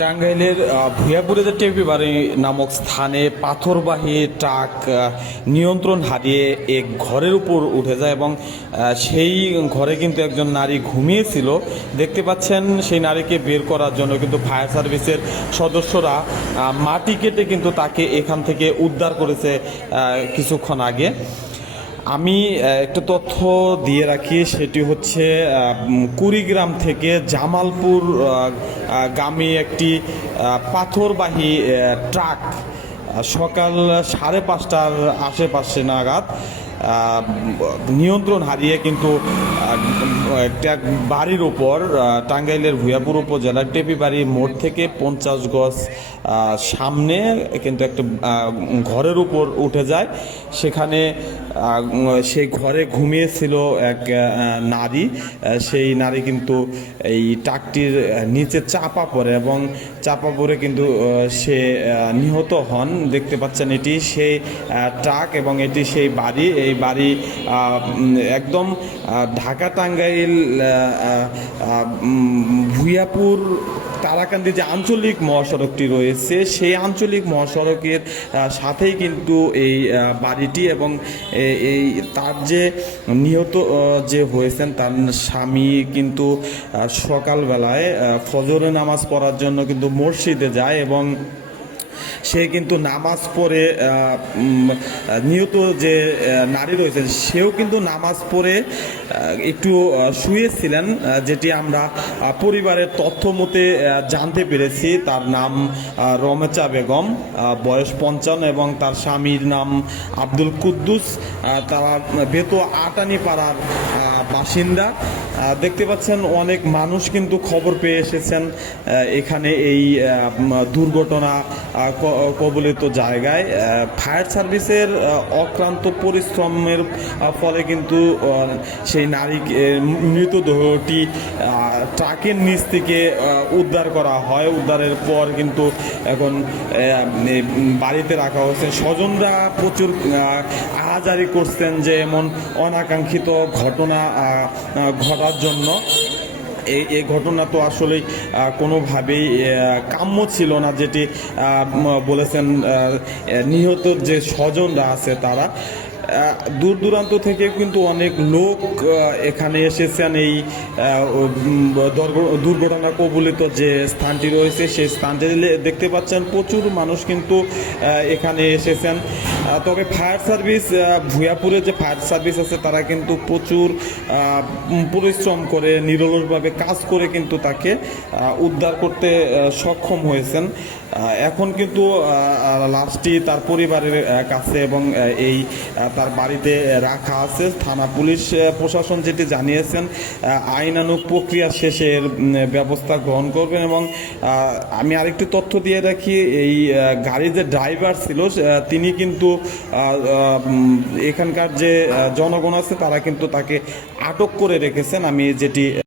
টাঙ্গাইলের ভুয়াপুরে যে টেপিবাড়ি নামক স্থানে পাথরবাহী ট্রাক নিয়ন্ত্রণ হারিয়ে এক ঘরের উপর উঠে যায় এবং সেই ঘরে কিন্তু একজন নারী ঘুমিয়েছিল। দেখতে পাচ্ছেন সেই নারীকে বের করার জন্য কিন্তু ফায়ার সার্ভিসের সদস্যরা মাটি কেটে কিন্তু তাকে এখান থেকে উদ্ধার করেছে কিছুক্ষণ আগে। আমি একটা তথ্য দিয়ে রাখি, সেটি হচ্ছে কুড়িগ্রাম থেকে জামালপুর গামী একটি পাথরবাহী ট্রাক, সকাল সাড়ে পাঁচটার আশেপাশে নাগাদ নিয়ন্ত্রণ হারিয়ে কিন্তু একটা বাড়ির উপর টাঙ্গাইলের ভুয়াপুর উপজেলার টেপিবাড়ি মোড় থেকে পঞ্চাশ গজ সামনে কিন্তু একটা ঘরের উপর উঠে যায়। সেখানে সেই ঘরে ঘুমিয়েছিল এক নারী। সেই নারী কিন্তু এই টাকটির নিচে চাপা পড়ে এবং চাপা পড়ে কিন্তু সে নিহত হন। দেখতে পাচ্ছেন এটি সেই ট্রাক এবং এটি সেই বাড়ি। এই বাড়ি একদম ঢাকা টাঙ্গাইল ভুইয়াপুর, তারাকান্দি যে আঞ্চলিক মহাসড়কটি রয়েছে, সেই আঞ্চলিক মহাসড়কের সাথেই কিন্তু এই বাড়িটি এবং এই তার যে নিহত যে হয়েছেন তার স্বামী কিন্তু সকালবেলায় ফজরে নামাজ পড়ার জন্য কিন্তু মসজিদে যায় এবং সে কিন্তু নামাজ পড়ে নিহত যে নারী রয়েছেন, সেও কিন্তু নামাজ পড়ে একটু শুয়েছিলেন যেটি আমরা পরিবারের তথ্য মতে জানতে পেরেছি। তার নাম রমেচা বেগম বয়স পঞ্চান্ন এবং তার স্বামীর নাম আব্দুল কুদ্দুস। তারা বেতো আটানি পাড়ার বাসিন্দা। দেখতে পাচ্ছেন অনেক মানুষ কিন্তু খবর পেয়ে এসেছেন এখানে এই দুর্ঘটনা কবলিত জায়গায়। ফায়ার সার্ভিসের অক্লান্ত পরিশ্রমের ফলে কিন্তু সেই নারী মৃতদেহটি ট্রাকের নিচ থেকে উদ্ধার করা হয়। উদ্ধারের পর কিন্তু এখন বাড়িতে রাখা হয়েছে। স্বজনরা প্রচুর আহাজারি করছেন যে এমন অনাকাঙ্ক্ষিত ঘটনা ঘটার জন্য। এই এই ঘটনা তো আসলেই কোনোভাবেই কাম্য ছিল না, যেটি বলেছেন নিহত যে স্বজনরা আছে তারা। দূর দূরান্ত থেকে কিন্তু অনেক লোক এখানে এসেছেন এই দুর্ঘটনা কবলিত যে স্থানটি রয়েছে, সেই স্থানটি দেখতে পাচ্ছেন প্রচুর মানুষ কিন্তু এখানে এসেছেন। তবে ফায়ার সার্ভিস আহ, ভুয়াপুরে যে ফায়ার সার্ভিস আছে তারা কিন্তু প্রচুর পরিশ্রম করে নিরলসভাবে কাজ করে কিন্তু তাকে উদ্ধার করতে সক্ষম হয়েছেন। এখন কিন্তু লাস্টটি তার পরিবারের কাছে এবং এই তার বাড়িতে রাখা আছে। থানা পুলিশ প্রশাসন যেটি জানিয়েছেন আহ, আইনানুগ প্রক্রিয়া শেষের ব্যবস্থা গ্রহণ করবেন এবং আমি আরেকটি তথ্য দিয়ে রাখি এই গাড়ির যে ড্রাইভার ছিল তিনি কিন্তু এখানকার যে জনগণ আছে তারা কিন্তু তাকে আটক করে রেখেছেন। আমি যেটি